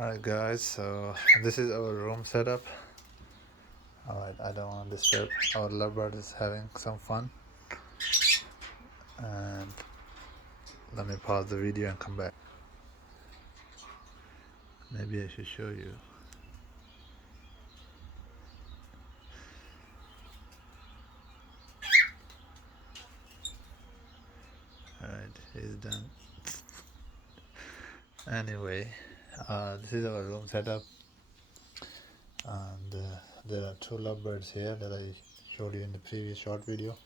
Alright guys, so this is our room setup. Alright, I don't want to disturb. Our lovebird is having some fun. And let me pause the video and come back. Maybe I should show you. Alright, he's done. Anyway, this is our room setup. And there are two lovebirds here that I showed you in the previous short video.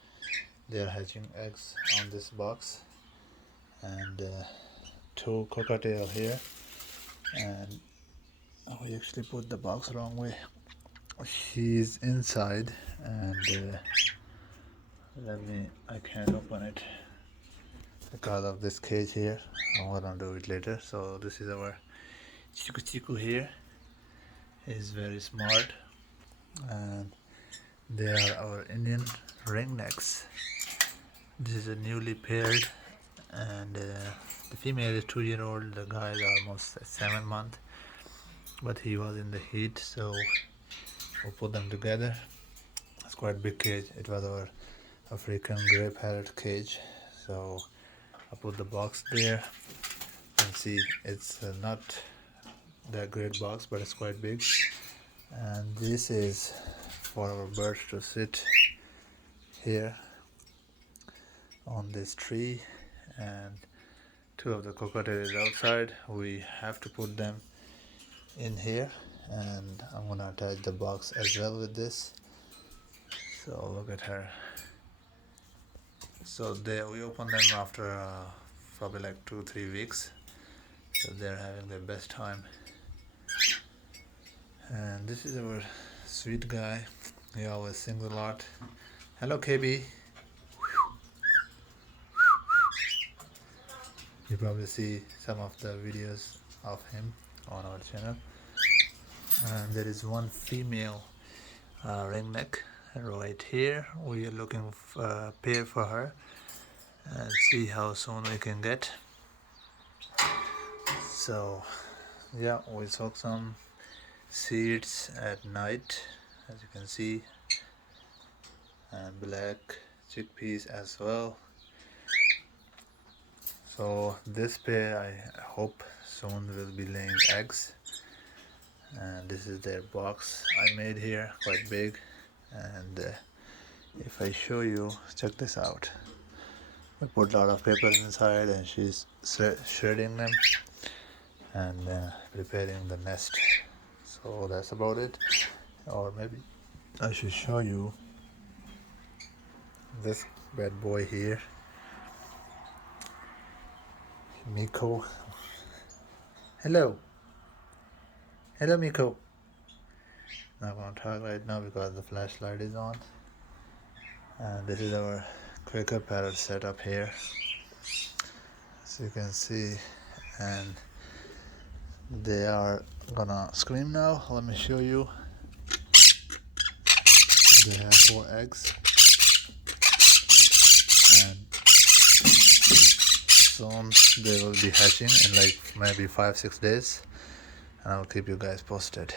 They are hatching eggs on this box. And two cockatiel here. And we actually put the box wrong way. She's inside, and I can't open it because of this cage here. I'm gonna do it later. So this is our Chiku here. He's very smart, and they are our Indian ringnecks. This is a newly paired, and the female is 2-year-old. The guy is almost 7 months, but he was in the heat, so we put them together. It's quite a big cage. It was our African grey parrot cage, so I put the box there. You can see it's not that great box, but it's quite big. And this is for our birds to sit here on this tree, and two of the cockatiels outside. We have to put them in here, and I'm gonna attach the box as well with this. So look at her. So we open them after probably like 2-3 weeks, so they're having their best time. And this is our sweet guy. He always sings a lot. Hello KB. You probably see some of the videos of him on our channel. And there is one female ringneck right here. We are looking for a pair for her and see how soon we can get. So yeah, we soak some seeds at night, as you can see, and black chickpeas as well. So this pair, I hope soon will be laying eggs. And this is their box I made here, quite big. And if I show you, check this out. I put a lot of paper inside, and she's shredding them and preparing the nest. So that's about it. Or maybe I should show you this bad boy here, Miko. Hello Miko. Not gonna talk right now because the flashlight is on. And this is our Quaker parrot setup here, as you can see. And they are gonna scream now. Let me show you. They have 4 eggs, and soon they will be hatching in like maybe 5-6 days, and I'll keep you guys posted.